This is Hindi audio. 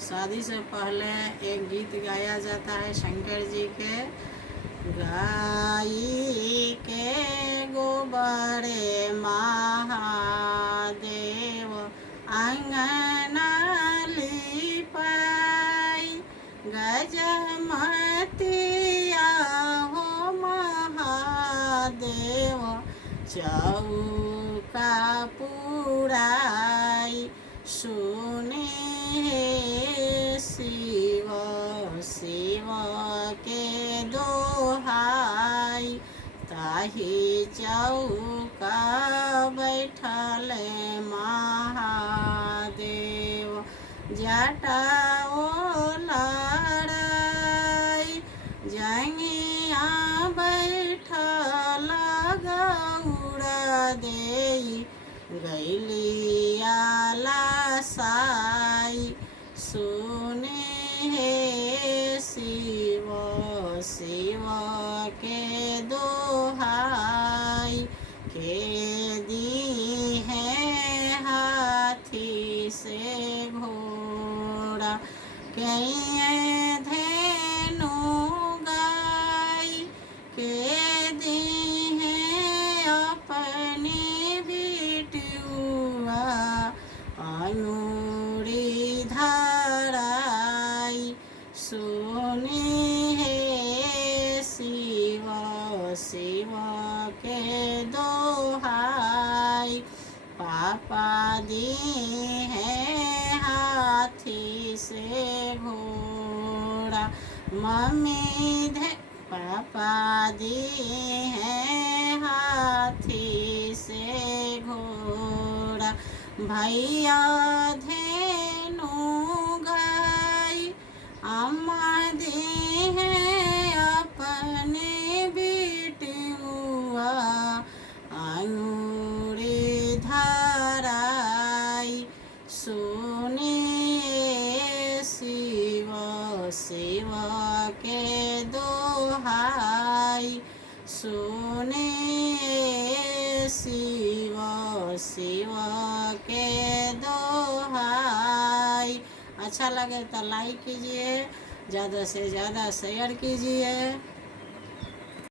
शादी से पहले एक गीत गाया जाता है शंकर जी के। गाई के गोबरे महादेव अंगना लिपाई, गजमतिया हो महादेव चौका पुराई। सुने शिव शिव के दोहाई, ताही चौका बैठल महादेव। जटाओ लड़ाई जंगिया बैठल गौरा देई, गैलिया लासाई। सुने हे शिव शिव के दोहाई, के दी है हाथी से घोड़ा, कहीं धेनु गाय, के दी है अपने बिटियुआ अनुरी धाराई। सुने हे शिव शिव के दोहाई, पापा दी है हाथी से घोड़ा, मम्मी पापा दी है हाथी से घोड़ा, भैया धेनु गाय, अम्मा दी है अपने बिटियुआ अनुरी धाराई। सुने शिव शिव के दोहाई, सुने शिव शिव के दोहाई। अच्छा लगे तो लाइक कीजिए, ज़्यादा से ज़्यादा शेयर कीजिए।